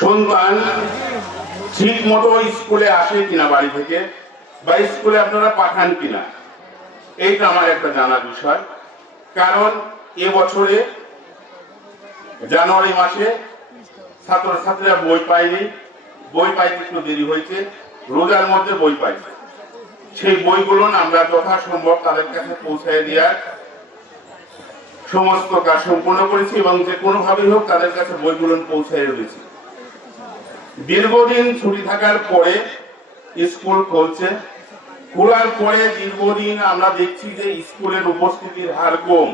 সন্তান ঠিক মতো স্কুলে আসে কিনা বাড়ি থেকে, বা স্কুলে আপনারা পাঠান কিনা, এইটা আমার একটা জানার বিষয়। কারণ এবছরে জানুয়ারি মাসে ছাত্রছাত্রীরা বই পায়নি, বই পাইতে একটু দেরি হয়েছে, রোজার মধ্যে বই পাইছে। সেই বইগুলো আমরা যথাসম্ভব তাদের কাছে পৌঁছায় দেওয়ার সমস্ত কাজ সম্পূর্ণ করেছি এবং যে কোনোভাবেই হোক তাদের কাছে বইগুলো পৌঁছায় রয়েছে। দীর্ঘদিন ছুটি থাকার পরে স্কুল খুলছে, খোলার পরে দীর্ঘদিন আমরা দেখছি যে স্কুলের উপস্থিতির হার কম।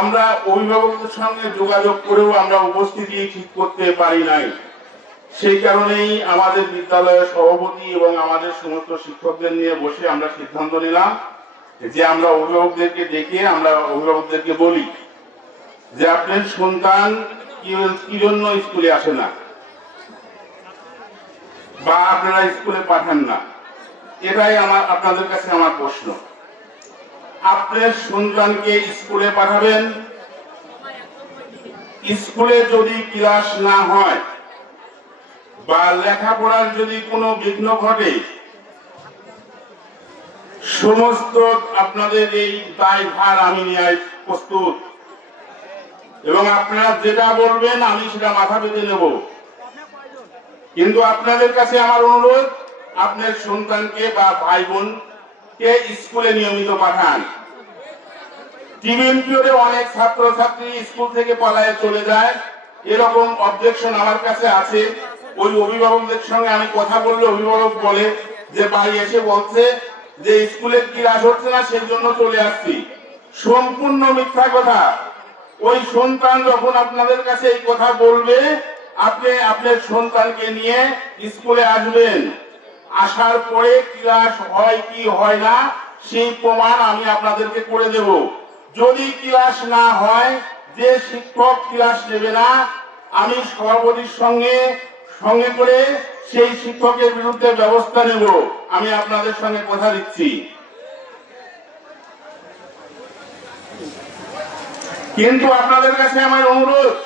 আমরা অভিভাবকদের সঙ্গে যোগাযোগ করেও আমরা উপস্থিতি ঠিক করতে পারি নাই। সেই কারণেই আমাদের বিদ্যালয়ের সভাপতি এবং আমাদের সমস্ত শিক্ষকদের নিয়ে বসে আমরা সিদ্ধান্ত নিলাম যে আমরা অভিভাবকদেরকে ডেকে আমরা অভিভাবকদেরকে বলি যে আপনার সন্তান কি জন্য স্কুলে আসে না বা আপনারা স্কুলে পাঠান না। এটাই আপনাদের কাছে আমার প্রশ্ন। আপনার সন্তানকে স্কুলে পাঠাবেন, স্কুলে যদি ক্লাস না হয় বা লেখাপড়ার যদি কোনো বিঘ্ন ঘটে, সমস্ত আপনাদের এই দায়ভার আমি নিয়ে প্রস্তুত এবং আপনারা যেটা বলবেন আমি সেটা মাথা পেতে নেব। কিন্তু আপনাদের কাছে আমার অনুরোধ, আপনার সন্তানকে বা ভাই বোনকে স্কুলে নিয়মিত পাঠান। টিফিন পিরিয়ডে অনেক ছাত্রছাত্রী স্কুল থেকে পালায়ে চলে যায়, এরকম অবজেকশন আমার কাছে আছে। ওই অভিভাবকদের সঙ্গে আমি কথা বললে অভিভাবক বলে যে ভাই এসে বলছে যে স্কুলে ক্লাস হচ্ছে না সেই জন্য চলে আসছি। সম্পূর্ণ মিথ্যা কথা। ওই সন্তান যখন আপনাদের কাছে এই কথা বলবে, আপনি আপনার সন্তানকে নিয়ে স্কুলে আসবেন। আসার পরে ক্লাস হয় কি হয় না সেই প্রমাণ আমি আপনাদেরকে করে দেব। যদি ক্লাস না হয়, যে শিক্ষক ক্লাস নেবে না, আমি সভাপতির সঙ্গে করে সেই শিক্ষকের বিরুদ্ধে ব্যবস্থা নেব। আমি আপনাদের সঙ্গে কথা দিচ্ছি। কিন্তু আপনাদের কাছে আমার অনুরোধ,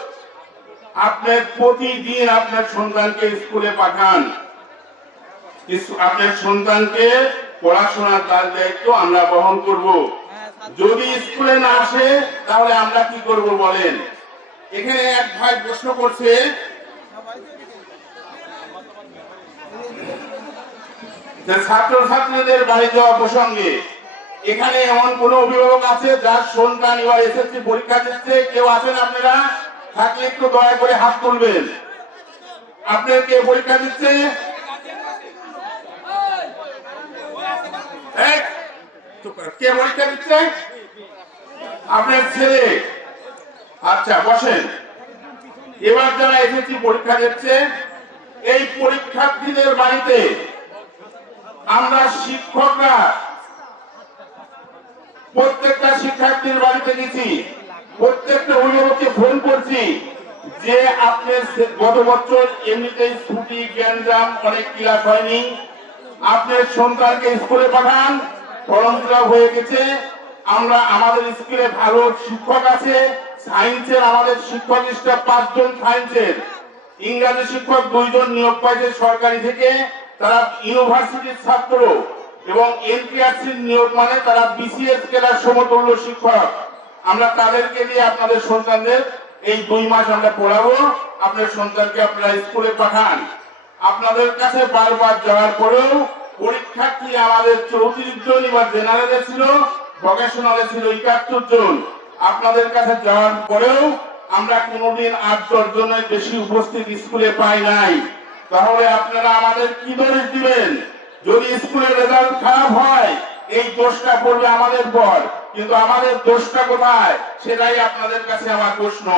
আপনার প্রতিদিন আপনার সন্তানকে স্কুলে পাঠান। আপনার সন্তানকে পড়াশোনার দায়িত্ব আমরা বহন করব। যদি স্কুলে না আসে তাহলে আমরা কি করব বলেন? এখানে এক ভাই প্রশ্ন করছে যে ছাত্রছাত্রীদের বাড়ি যাওয়া প্রসঙ্গে, এখানে এমন কোন অভিভাবক আছে যার সন্তান এবার এসএসসি পরীক্ষা দিচ্ছে? কেউ আছেন আপনারা? থাকলে একটু দয়া করে হাত তুলবেন। আপনার কে পরীক্ষা দিচ্ছে? কে পরীক্ষা দিচ্ছে? আপনার ছেলে। আচ্ছা বসেন। এবার যারা এসএসসি পরীক্ষা দিচ্ছে, এই পরীক্ষার্থীদের বাড়িতে আমরা শিক্ষকরা প্রত্যেকটা শিক্ষার্থীর বাড়িতে গেছি, প্রত্যেকটা অভিভাবককে ফোন করছি যে আপনার গত বছর এমনিতেই ছুটি গ্যাঞ্জাম অনেক ক্লাস হয়নি, আপনার সন্তানকে স্কুলে পাঠান। ফর্ম ফিল আপ হয়ে গেছে। আমরা আমাদের স্কুলে ভালো শিক্ষক আছে। সায়েন্সের আমাদের শিক্ষক স্টাফ 5 জন সায়েন্সের, ইংরেজি শিক্ষক 2 জন নিয়োগ পাইছে সরকারি থেকে, তারা ইউনিভার্সিটির ছাত্র এবং এনটিআরসির নিয়োগ মানে তারা বিসিএস ক্লাস সমতুল্য শিক্ষক। আমরা তাদেরকে দিয়ে আপনাদের সন্তানদের এই 2 মাস আমরা পড়াবো। আপনার সন্তানকে আপনারা স্কুলে পাঠান। আপনাদের কাছে বারবার যাওয়ার পরেও পরীক্ষার্থী আমাদের 34 জন, এবার জেনারেলে ছিল, ভোকেশনালে ছিল 71 জন। আপনাদের কাছে যাওয়ার পরেও আমরা কোনোদিন 8-10 জনের বেশি উপস্থিত স্কুলে পাই নাই। তাহলে আপনারা আমাদের কি দোষ দিবেন? যদি স্কুলের রেজাল্ট খারাপ হয়, এই দোষটা পড়বে আমাদের পর, কিন্তু আমাদের দোষটা কোথায় সেটাই আপনাদের কাছে আমার প্রশ্ন।